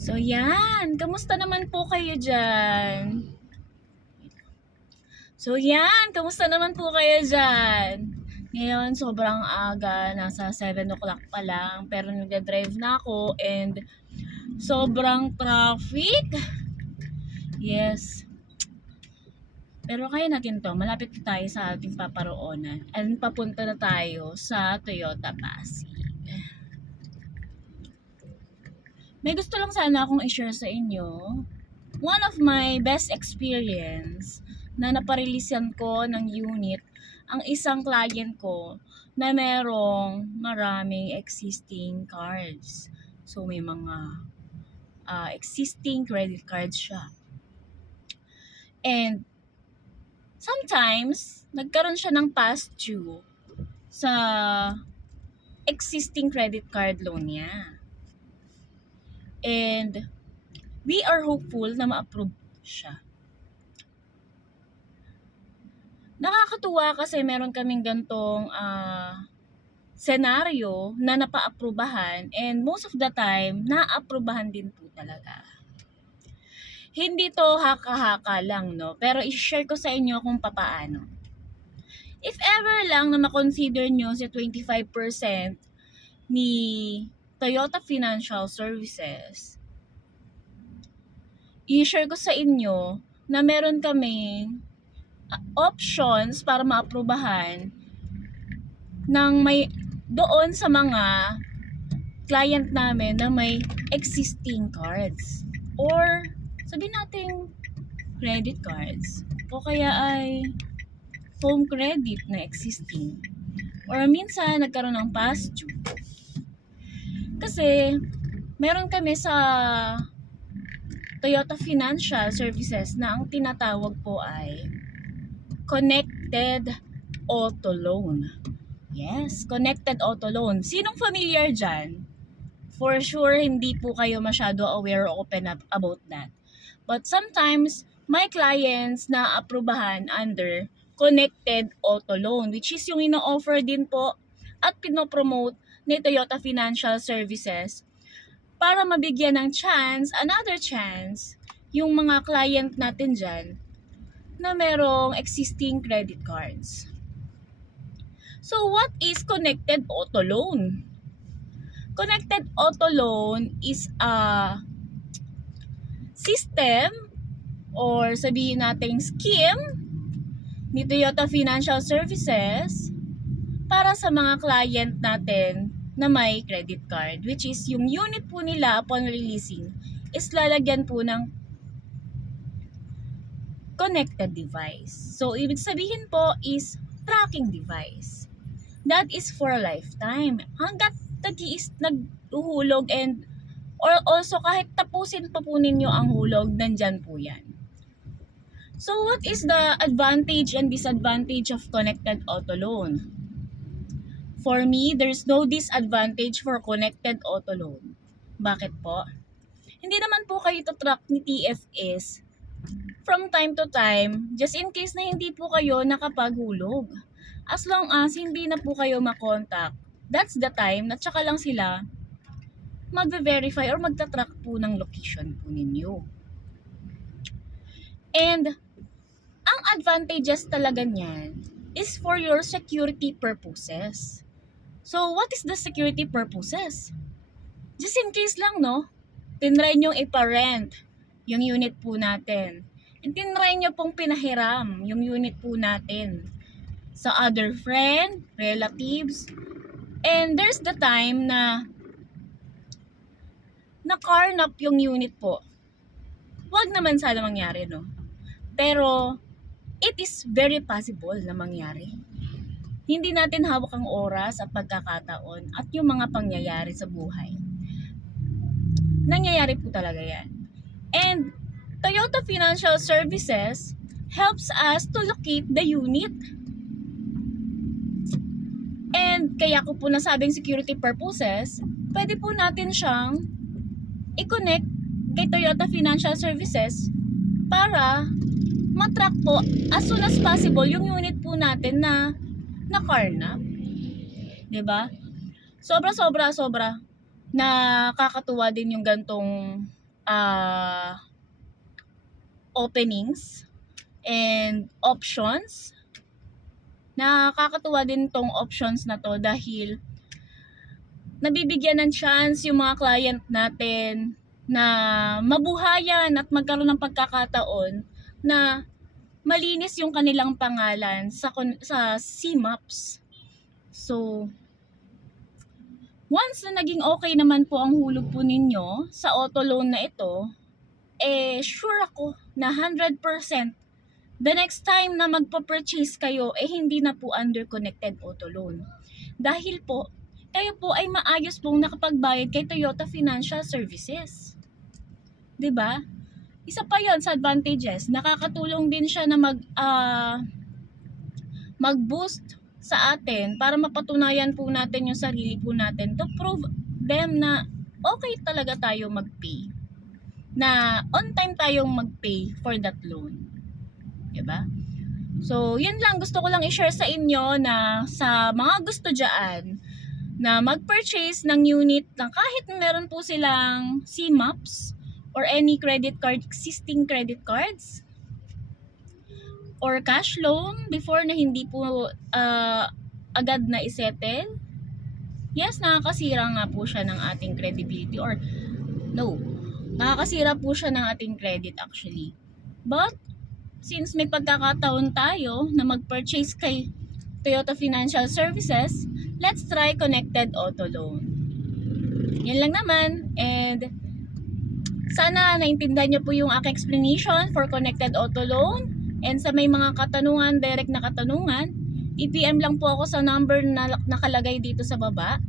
So yan, kamusta naman po kayo dyan? Kamusta naman po kayo dyan? Ngayon, sobrang aga, nasa 7 o'clock pa lang, pero nagdadrive na ako and sobrang traffic. Yes. Pero kaya natin to, malapit na tayo sa ating paparoonan and papunta na tayo sa Toyota Pasig. May gusto lang sana akong i-share sa inyo. One of my best experience na naparilisan ko ng unit ang isang client ko na merong maraming existing cards. So may mga existing credit cards siya. And sometimes, nagkaroon siya ng past due sa existing credit card loan niya. And we are hopeful na ma-approve siya. Nakakatuwa kasi meron kaming gantong senaryo na napa-aprubahan and most of the time, na-aprubahan din po talaga. Hindi to haka-haka lang, no? Pero i-share ko sa inyo kung papaano. If ever lang na makonsider nyo si 25% ni Toyota Financial Services, i-share ko sa inyo na meron kaming options para maaprubahan ng may doon sa mga client namin na may existing cards or sabihin natin credit cards o kaya ay home credit na existing or minsan nagkaroon ng past due. Kasi meron kami sa Toyota Financial Services na ang tinatawag po ay Connected Auto Loan. Yes, Connected Auto Loan. Sinong familiar dyan? For sure, hindi po kayo masyado aware o open up about that. But sometimes, my clients na aprubahan under Connected Auto Loan, which is yung ino-offer din po at pinopromote ni Toyota Financial Services para mabigyan ng chance, another chance, yung mga client natin dyan na merong existing credit cards. So, what is Connected Auto Loan? Connected Auto Loan is a system or sabihin natin scheme ni Toyota Financial Services para sa mga client natin na may credit card, which is yung unit po nila upon releasing is lalagyan po ng connected device. So, ibig sabihin po is tracking device. That is for a lifetime. Hanggat naghuhulog and or also kahit tapusin pa po ninyo ang hulog, nandyan po yan. So, what is the advantage and disadvantage of Connected Auto Loan? For me, there's no disadvantage for Connected Auto Loan. Bakit po? Hindi naman po kayo to-track ni TFS from time to time, just in case na hindi po kayo nakapaghulog. As long as hindi na po kayo makontak, that's the time na tsaka lang sila magve-verify or magta-track po ng location po ninyo. And ang advantages talaga niyan is for your security purposes. So, what is the security purposes? Just in case lang, no? Tinry nyong ipa-rent yung unit po natin. And tinry nyo pong pinahiram yung unit po natin sa other friend, relatives. And there's the time na na-carnap yung unit po. Huwag naman sana mangyari, no? Pero, it is very possible na mangyari. Hindi natin hawak ang oras at pagkakataon at yung mga pangyayari sa buhay. Nangyayari po talaga yan. And Toyota Financial Services helps us to locate the unit. And kaya ko po nasabing security purposes, pwede po natin siyang i-connect kay Toyota Financial Services para matrack po as soon as possible yung unit po natin na na-carnap. Diba? Sobra nakakatuwa din yung gantong ah, openings and options. Nakakatuwa din tong options na to dahil nabibigyan ng chance yung mga client natin na mabuhayan at magkaroon ng pagkakataon na malinis yung kanilang pangalan sa CMAPS. So, once na naging okay naman po ang hulog po ninyo sa auto loan na ito, sure ako na 100% the next time na magpa-purchase kayo, hindi na po under connected auto loan. Dahil po, kayo po ay maayos pong nakapagbayad kay Toyota Financial Services. 'Di ba? Isa pa 'yon sa advantages. Nakakatulong din siya na mag-boost sa atin para mapatunayan po natin yung sarili po natin to prove them na okay talaga tayo mag-pay. Na on time tayong mag-pay for that loan. 'Di ba? So, yun lang. Gusto ko lang i-share sa inyo na sa mga gusto dyan na mag-purchase ng unit na kahit meron po silang CMAPS or any credit card, existing credit cards or cash loan before na hindi po agad na isettle. Yes, nakakasira nga po siya ng ating credibility or no, nakakasira po siya ng ating credit actually. But, since may pagkakataon tayo na mag-purchase kay Toyota Financial Services, let's try connected auto loan. Yan lang naman, and sana naintindihan nyo po yung aking explanation for connected auto loan. And sa may mga katanungan, direct na katanungan, i-PM lang po ako sa number na nakalagay dito sa baba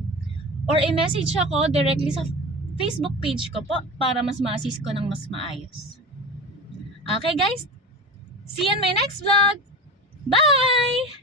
or i-message ako directly sa Facebook page ko po para mas ma-assist ko ng mas maayos. Okay guys, see you in my next vlog. Bye!